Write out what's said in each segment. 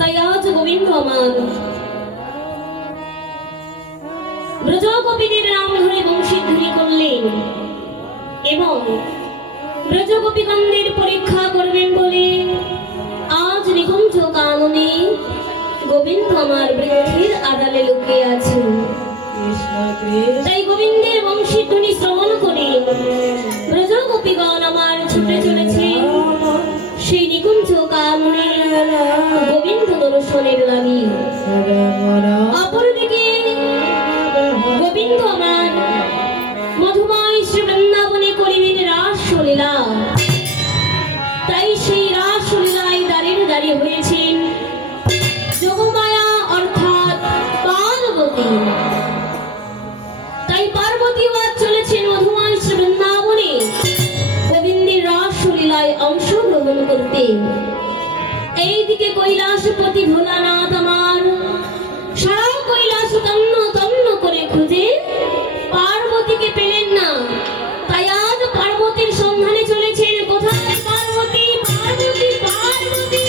তাই আজ গোবিন্দ আমার ব্রজগোপীদের নাম ধরে বংশীধ্বনি করলেন এবং ব্রজগোপীগণদের পরীক্ষা করবেন বলে আজ নিকুঞ্জ কাননে গোবিন্দ আমার বৃক্ষের আড়ালে লুকিয়ে আছেন। তাই গোবিন্দের বংশীধ্বনি শ্রবণ করে ব্রজগোপীগণ আমার ছুটে চলেছে সেই নিকুঞ্জ কাননে গোবিন্দ দর্শনের লাগি। অপরদিকে গোবিন্দ আমার মধুময় শ্রী বৃন্দাবনে করিবেন রাসলীলা। তাই সেই রাসলীলায় দাঁড়িয়ে দাঁড়িয়ে হয়েছেন যোগমায়া অর্থাৎ পার্বতী। তাই পার্বতী আজ চলেছেন মধুময় শ্রী বৃন্দাবনে গোবিন্দের রাসলীলায় অংশগ্রহণ করতে। এইদিকে কৈলাসপতি ভোলানাথ আমার সারা কৈলাস তন্ন তন্ন করে খুঁজে পার্বতীকে পেলেন না। তাই আজ পার্বতীর সন্ধানে চলেছেন। কোথায় পার্বতী? পার্বতী পার্বতী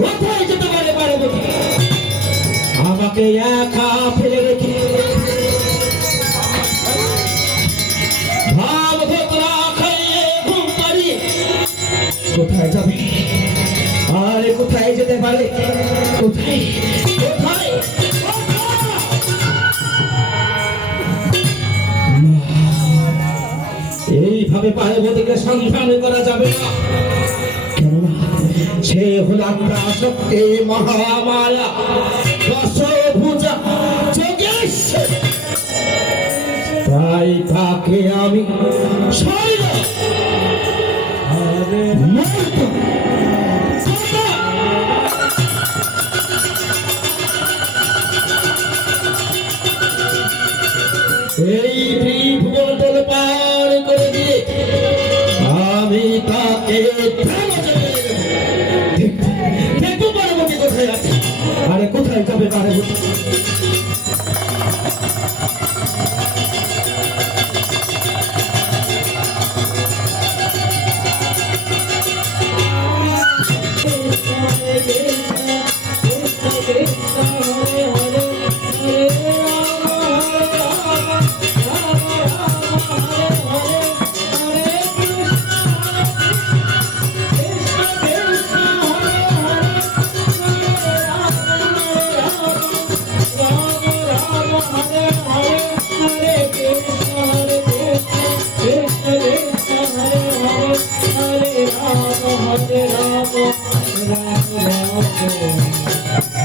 কোথায় যেতে পারে পার্বতী? আমাকে একা ফেলে রেখে ভাব ভোগলা খাইয়ে ঘুম পাড়িয়ে কোথায় যাবে? আরে কোথায় যেতে পারে? কোথায় কোথায়? এইভাবে পার্বতীকে সন্ধান করা যাবে না, কেননা সে হল শক্তি মহামায়া দশভুজা যোগেশ্বরী। তাই তাকে আমি শৈল এই ত্রিভুবন পার করে দিয়ে আমি তাকে দেখবো পার্বতী কোথায় আছে। আরে কোথায় যাবে পার্বতী?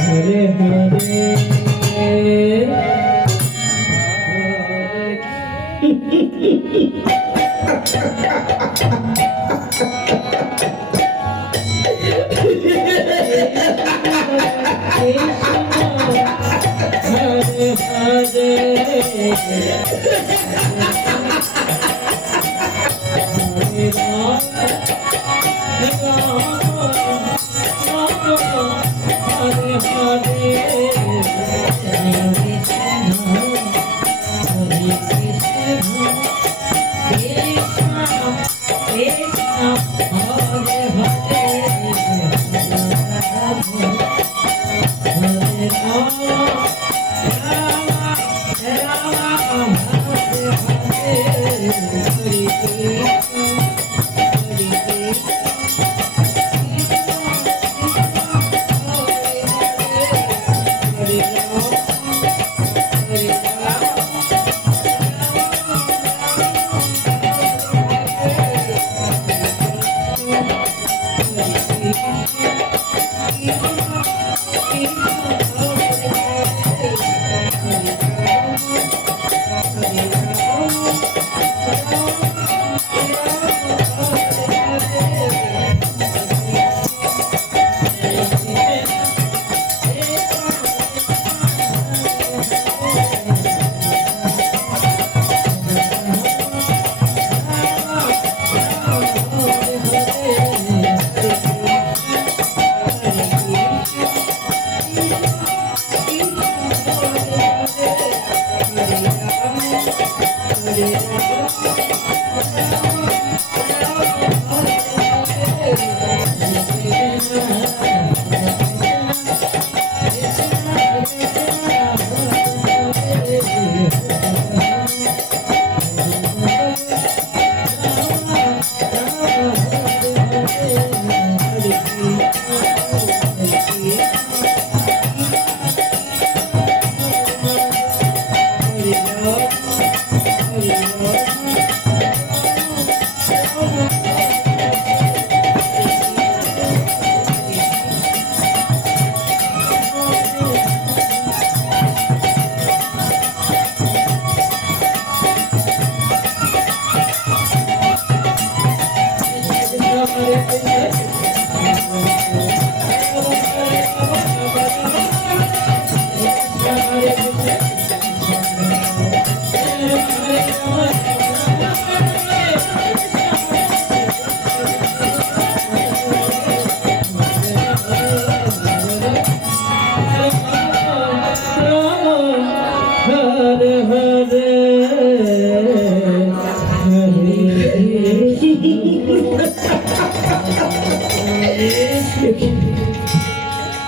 हरे Rama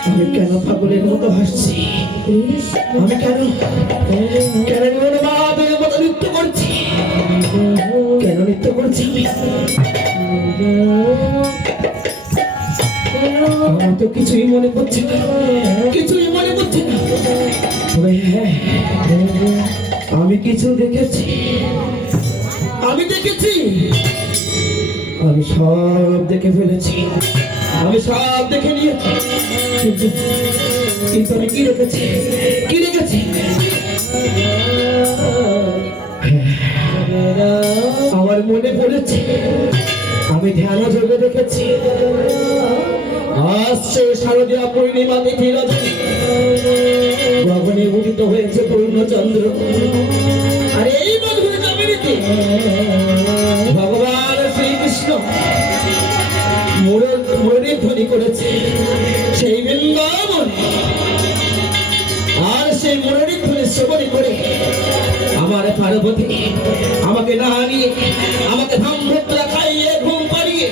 আমি কেন পাগলের মতো হাসছি? আমি কেন কেন মনোভাবের মতো নৃত্য করছি? কেন নৃত্য করছি আমার তো কিছুই মনে পড়ছে না, কিছুই মনে পড়ছে না। তবে হ্যাঁ, আমি কিছু দেখেছি, আমি দেখেছি, আমি সব দেখে ফেলেছি, আমি সব দেখে নিয়েছি। কিন্তু আমি কি রেখেছি, কি রেখেছি? আমার মনে পড়েছে আমি ধ্যান যোগে দেখেছি আসছে শারদীয়া পূর্ণিমা তিথি রজনী, গগনে উদিত হয়েছে পূর্ণচন্দ্র। আর এই মধুর কামিনীতে ভগবান শ্রীকৃষ্ণ মুরলী ধ্বনি করেছে সেই বৃন্দাবন। আর সেই মুরলী ধ্বনি শ্রবণ করে আমার পার্বতী আমাকে না নিয়ে, আমাকে ব্রহ্মপুত্র খাইয়ে ঘুম পাড়িয়ে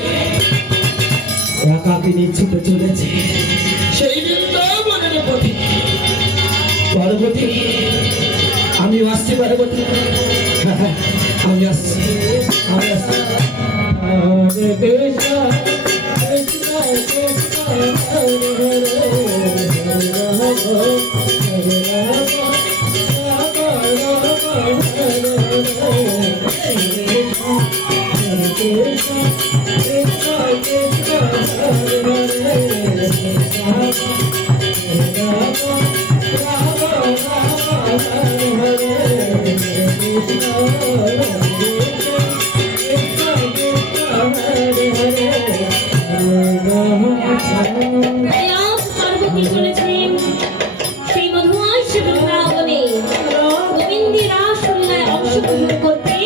একাকিনী ছুটে চলেছে সেই বৃন্দাবনের পথে। পার্বতী, আমি আসছি পার্বতী, আমি আসছি, আমি আসছি। হরে কৃষ্ণ কৃষ্ণ কৃষ্ণ হরে হরে, হরে রাম হরে রাম, রাম রাম হরে হরে। হরে কৃষ্ণ কৃষ্ণ কৃষ্ণ হরে হরে, হরে রাম রাম রাম হরে হরে, হরে কৃষ্ণ হরে প্রয়াস পার্বতী চলেছেন সেই মধুময় বৃন্দাবনে গোবিন্দের রাসলীলায় অংশগ্রহণ করতে,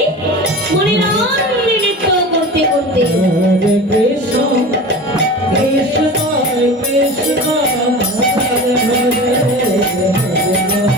মনের আনন্দে নৃত্য করতে করতে। হরে কৃষ্ণ কৃষ্ণ কৃষ্ণ হরে হরে, হরে রাম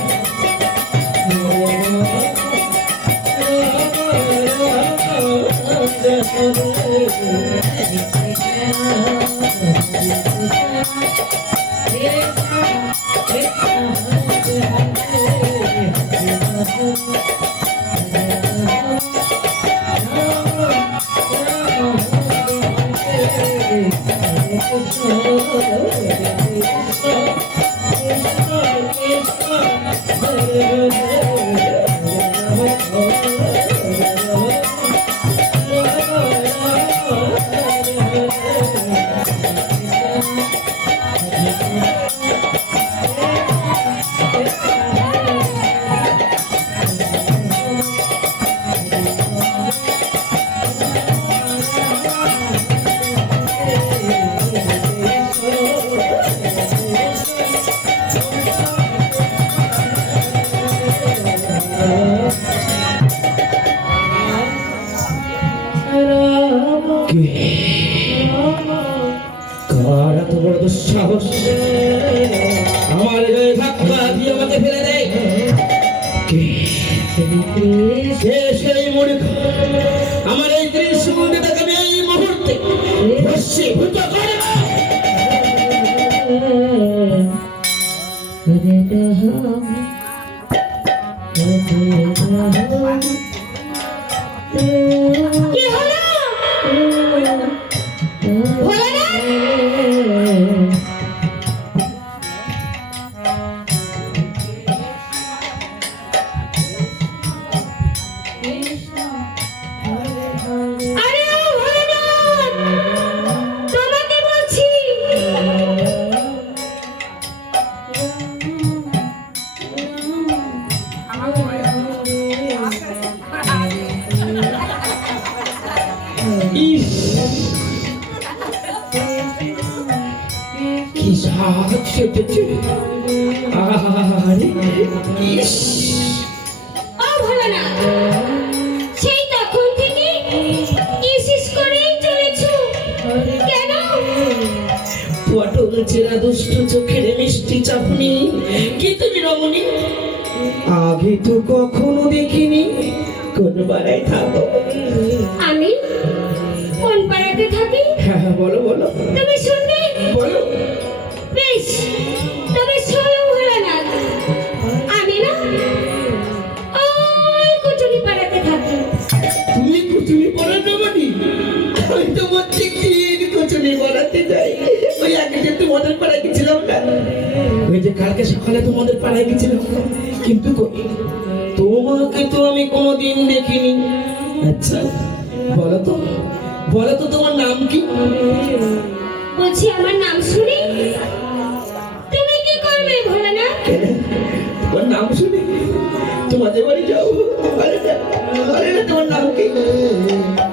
কার এত বড় দুঃসাহস আমার গায়ে ধাক্কা দিয়ে আমাকে ফেলে দেয়? কে সেই কি হলো ভোলানাথ? আরে ও ভোলানাথ, তোমাকে বলছি। ইস, কি স্বাদ সেটেছে। আরে ইস, ও ভোলানাথ, সেই তখন থেকে ইসিস করেই চলেছো কেন? পটল চেরা দুষ্ট চোখের মিষ্টি চাপনি, কি তুমি রমণী? আগে তো কখনো দেখিনি। কোন পাড়ায় থাকো? আমি কোন পাড়াতে থাকি হ্যাঁ হ্যাঁ, বলো বলো তুমি শুনবে? বলো। বেশ, তবে শোনো ভোলানাথ, আমি না ওই কচুরি পাড়াতে থাকি। তুমি কুচুরি পড়ার রমণী? আমি তো প্রত্যেকদিন কুচুরি পড়াতে যাই। ওই আগে যে তোমাদের পাড়ায় গেছিলাম না, ওই যে কালকে সকালে তোমাদের পাড়ায় গেছিলাম, কিন্তু কই তোমাকে তো আমি কোনোদিন দেখিনি। আচ্ছা বলো তো, বলো তো তোমার নাম কি? বলছি আমার নাম শুনি তুমি কি করবে ভোলানাথ? কেন? তোমার নাম শুনি তোমাদের বাড়ি যাও? বলে না, বলে না তোমার নাম কি?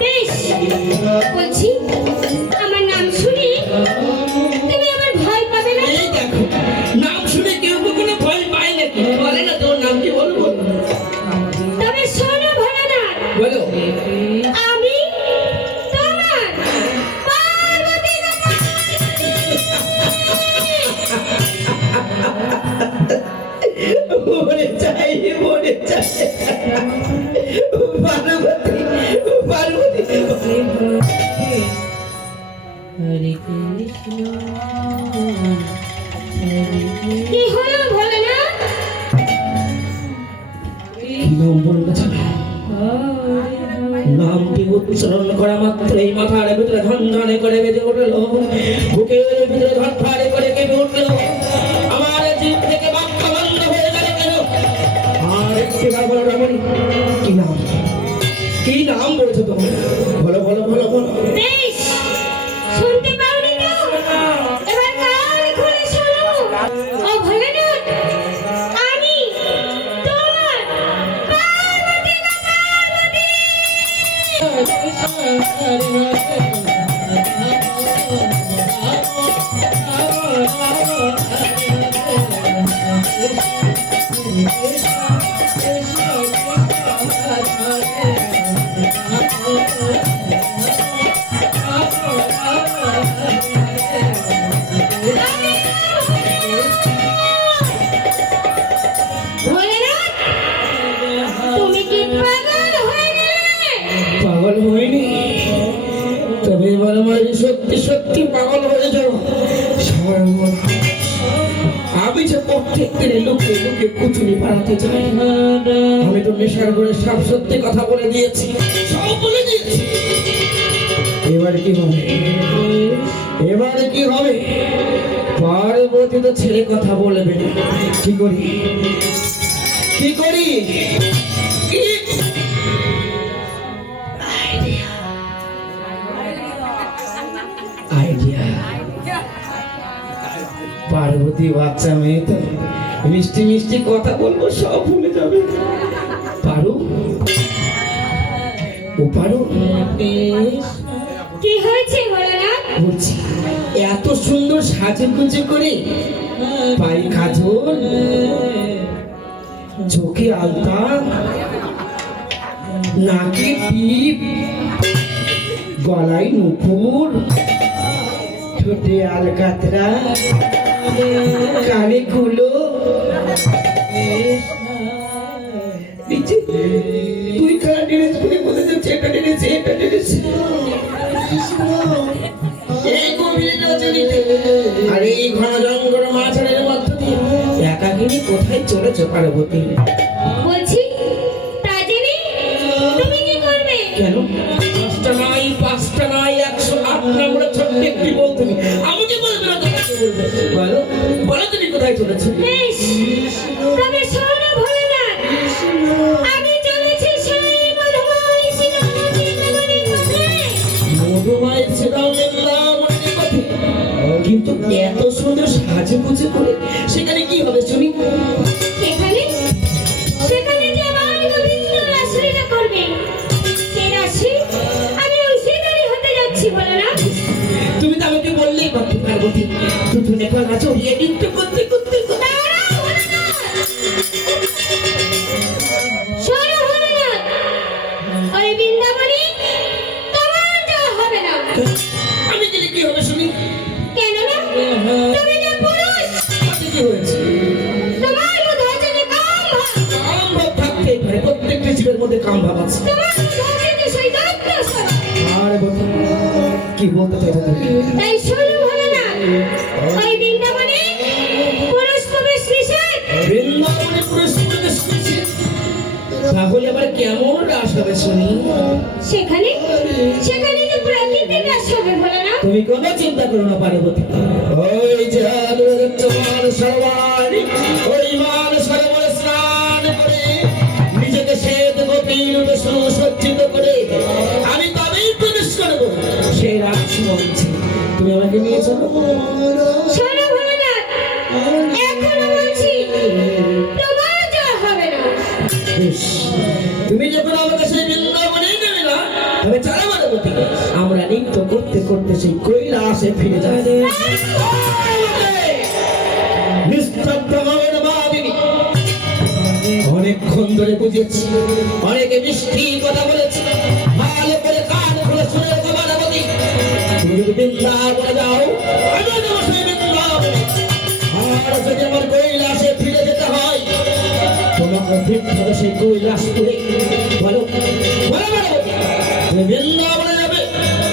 বেশ, বলছি আমার নাম শুনি তুমি আমার ভয় পাবে না? এই দেখো, নাম শুনে কেউ কখনো ভয় পায় নাকি? বলে না তোমার নাম কি? বলো বলো তবে শোনো ভোলানাথ, বলো। আমি তোমার পার্বতী নাথ। মরে চাই, মরে চাই। পার্বতী, পার্বতী। হরে কৃষ্ণ, কি হলো ভোলানাথ? কি নাম বলতে চাই? নামটি উচ্চারণ করা মাত্রই মাথার ভিতরে ধনধনে করে বেজে উঠল, বুকের ভিতরে ধনফাড়ে করে কেঁপে উঠল। আমার জিভ থেকে বাক্য বন্ধ হয়ে গেল কেন? আর একটি বার বলো রমণী, কি নাম? কি নাম বলেছো তোমার? বলো বলো বলো বলো। বেশ, শুনতে পাওনি তো? এবার কান খুলে শোনো। ও ভোলানাথ, আমি তোমার পার্বতী নাথ, পার্বতী। ভোলানাথ, তুমি কি পাগল হয়ে গেলে? পাগল হয়নি, তবে এবার আমার সত্যি সত্যি পাগল হয়ে যাও। সর্বনাশ, আমি যে প্রত্যেক দিনে লোকে লোকে কুচুরি পাড়াতে চাই। আমি তো নেশার করে সব সত্যি কথা বলে দিয়েছি, সব বলে দিয়েছি। এবার কি হবে? এবার কি হবে? পার্বতী তো ছেড়ে কথা বলবে না। কি করি, কি করি, কি? আইডিয়া। পার্বতী বাচ্চা মেয়ে তো, মিষ্টি মিষ্টি কথা বলবো, সব ভুলে যাবে। পারু, ও পারু, কি হয়েছে ভোলানাথ? বলছি এত সুন্দর সাজুগুজু করে, পায়ে কাজল, চোখে আলতা, নাকে টিপ, গলায় নুপুর, ঠোঁটে আলকাতরা, কানে কুলো, নিচে তুই খারাপ ড্রেস পরে বলে যাচ্ছে, এটা ড্রেস, এটা ড্রেস। এই গভীর রজনীতে আর এই ঘন জঙ্গল মাঝারের মধ্য দিয়ে একাকিনী কোথায় চলেছে পার্বতী? বলছি তা জেনে তুমি কি করবে? কেন 10টা নাই 5টা নাই 108 নম্বরে ছোট্ট একটি বউ তুমি আমাকে বলবে না তোমাকে বলবে বলো বলো তুমি কোথায় চলেছো বেশ, তবে শোনো ভোলেনাথ, আমি চলেছি সেই মধুময় শ্রীরামচন্দ্রের মধ্যে। মধুময় শ্রীরামচন্দ্রের পথে কিন্তু এত সুন্দর সাজুগুজু করে সেখানে কি হবে শুনি সেখানে সেখানে যে আমার গোবিন্দ রাসলীলা করবে, সে রাশি আমি অংশীদারি হতে যাচ্ছি ভোলেনাথ। তুমি তো আমাকে বললেই পারতে পার্বতী তুমি দেখো না চড়িয়ে নৃত্য করতে করতে দাঁড়াও ভোলেনাথ, শোনো ভোলেনাথ, ওই বৃন্দাবনে তোমার যাওয়া হবে না। আমি গেলে কি হবে শুনি কেননা তুমি যে পুরুষ, তাতে কি হয়েছে তোমার মধ্যে আছে যে কাম ভাব, কাম ভাব থাকতেই পারে প্রত্যেকটা জীবের মধ্যে কাম ভাব আছে তোমার মধ্যে আছে যে সেই দত্ত স্বভাব। আরে বন্ধু কি বলতে চাইছো তুমি তাই শোনো ভোলেনাথ, ওই বৃন্দাবনে পুরুষ প্রবেশ নিষেধ। বৃন্দাবনে পুরুষ প্রবেশ করছে তাহলে আবার কেমন রাস হবে শুনি সেখানে সেখানে যে প্রাকৃতিক রাস হবে ভোলেনাথ। তুমি কোনো চিন্তা করো না পার্বতী ওই যে তোমার সরোবর ওই মান সরোবরে স্নান করে নিজেকে শ্বেত গোপীর রূপে সুসজ্জিত করে আমি তবেই প্রবেশ করবো সেই রাস মঞ্চে তুমি আমাকে নিয়ে চলো শোনো ভোলেনাথ, এখনো বলছি তোমার যাওয়া হবে না। বেশ, তুমি যখন আমাকে সেই বৃন্দাবনে নেবে না তবে চলো পার্বতী আমরা নৃত্য করতে করতে সেই কৈলাসে ফিরে যাই নিস্তব্ধ হবে না মহাদেবী অনেকক্ষণ ধরে বুঝেছি অনেকে মিষ্টি কথা বলেছি ভালো করে কান খুলে শুনে রেখো পার্বতী তুমি যদি বৃন্দাবনে যাও আমি যাবো সেই বৃন্দাবনে আর যদি আমার কৈলাসে ফিরে যেতে হয় তোমাকে ফিরতে হবে সেই কৈলাসপুরে বলো বলো পার্বতী তুমি বৃন্দাবনে যাবে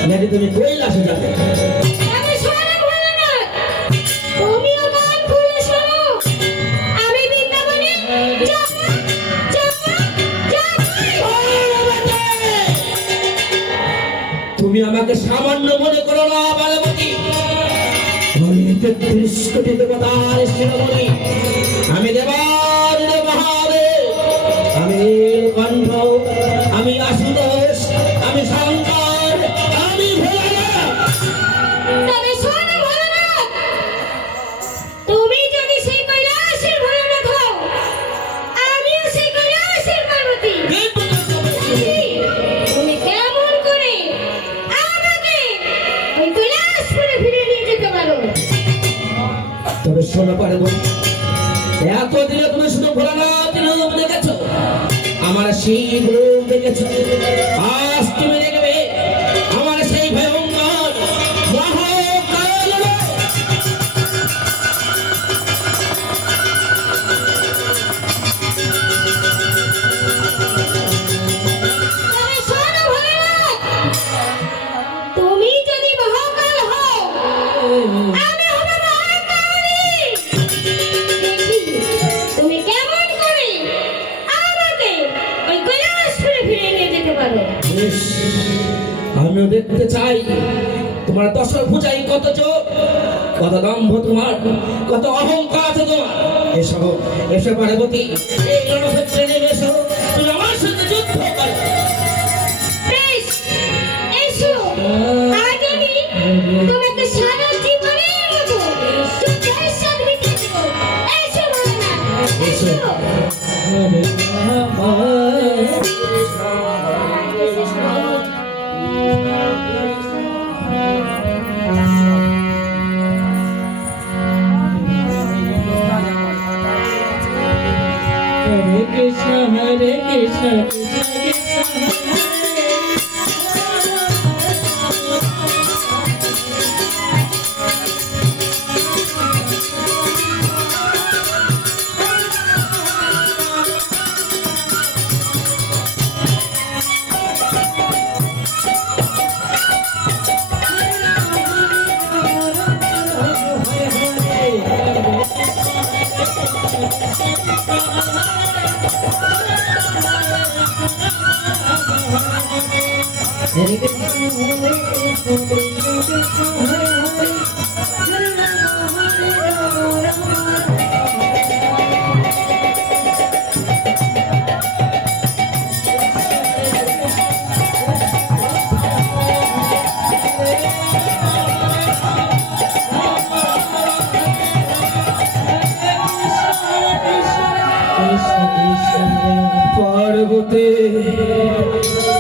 নাকি তুমি কৈলাসে যাবে তবে শোনো ভোলেনাথ, তুমিও কান খুলে শোনো, আমি বৃন্দাবনে যাবো, যাবো, যাবোই। তুমি আমাকে সামান্য মনে করো না পার্বতী আমি ৩৩ কোটি দেবতার শিরোমণি আমি দেবাদিদেব মহাদেব আমি নীলকণ্ঠ আমি আশুতোষ আমি শঙ্কর আমি ভোলানাথ তবে শোনো ভোলেনাথ, তুমি যদি সেই কৈলাসের ভোলেনাথ হও, আমিও সেই কৈলাসের পার্বতী। তুমি কেমন করে আমাকে ওই কৈলাসপুরে ফিরিয়ে নিয়ে যেতে পারো? তবে শোনো পার্বতী এতদিনে তুমি শুধু ভোলানাথ রূপ দেখেছো আমার শিব রূপ দেখেছো আজ তুমি দেখবে আমার সেই ভয়ঙ্কর মহাকাল রূপ। তবে শোনো ভোলেনাথ, তুমি যদি মহাকাল হও, আমি হব মহাকালী। দেখি তুমি কেমন করে আমাকে ওই কৈলাসপুরে ফিরিয়ে নিয়ে যেতে পারো। বেশ, আমিও দেখতে চাই তোমার দশভুজাই কত জোর কত দম্ভ তোমার কত অহংকার আছে তোমার এসো এসো পার্বতী এই রণক্ষেত্রে নেমে এসো তুমি আমার সঙ্গে যুদ্ধ করো বেশ, এসো, আজ আমি তোমাকে সারা জীবনের মতো যুদ্ধের সাথে বিকিয়ে দেব। এসো ভোলেনাথ, এসো। Hare Krishna, Krishna Krishna Parvati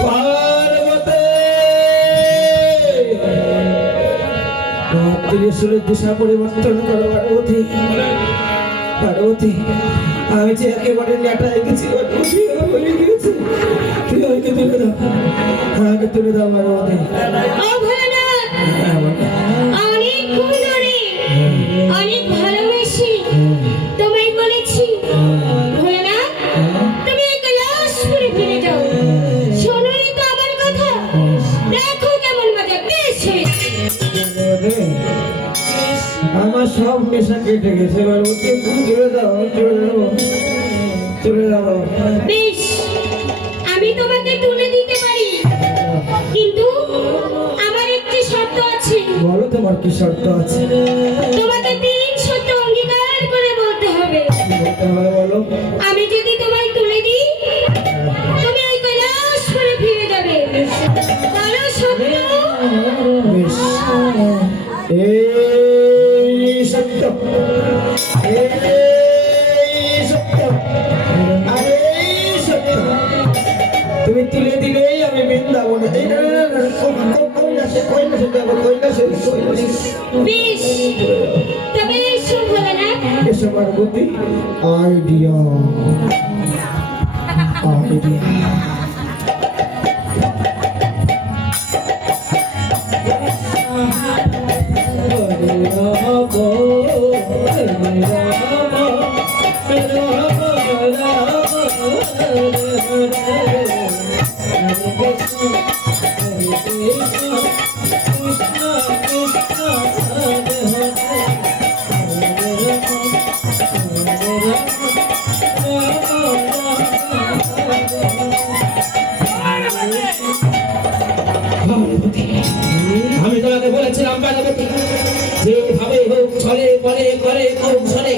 Parvati ত্রিশুলের দিশা পরিবর্তন করো পার্বতী পার্বতী আমি যে একেবারে নেটায় গেছি পার্বতী হয়ে গেছি তুই আমাকে তুলে দাও আমাকে তুলে দাও পার্বতী ও ভোলানাথ, অনেকক্ষণ ধরে অনেক ভালোবেসে তোমায় বলেছি ভোলানাথ, তুমি এই কৈলাসপুরে ফিরে যাও। শোনোনি তো আমার কথা? দেখো কেমন মজা, বেশ হয়েছে। আমার সব নেশা কেটে গেছে পার্বতী চলে দাও চলে দাও চলে দাও বেশ, আমি তোমাকে তুলে দিতে পারি, কিন্তু আমার একটি শর্ত আছে। বলো তোমার কি শর্ত আছে তোমাকে 3 শর্ত অঙ্গীকার করে বলতে হবে। বলতে হবে বলো আমি যদি তোমায় তুলে দিই, তুমি এই কৈলাসপুরে ফিরে যাবে। বলো সত্য? বেশ এই সত্য এই সত্য আর এই সত্য তুমি তুলে দিলেই আমি বৃন্দাবনে এই না কৈলাসে যাবো কৈলাসে বেশ, তবে এসো ভোলানাথ। এসব পার্বতী আইডিয়া আইডিয়া আমি তোমাকে বলেছিলাম পার্বতী যেভাবে হোক ছলে বলে করে কৌশলে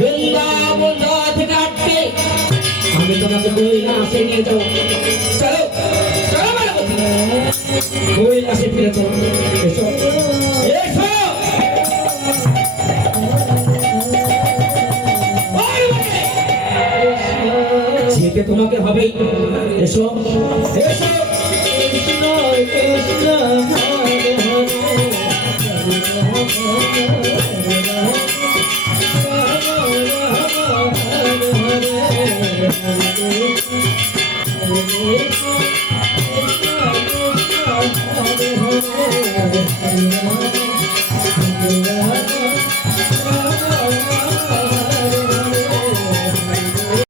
বৃন্দাবন যাওয়া থেকে আটকে আমি তোমাকে কৈলাসে নিয়ে যাবো চলো চলো পার্বতী কৈলাসে ফিরে চলো এসো এসো যেতে তোমাকে হবেই এসো এসো কৃষ্ণ কৃষ্ণ হরে হরে হরে হরে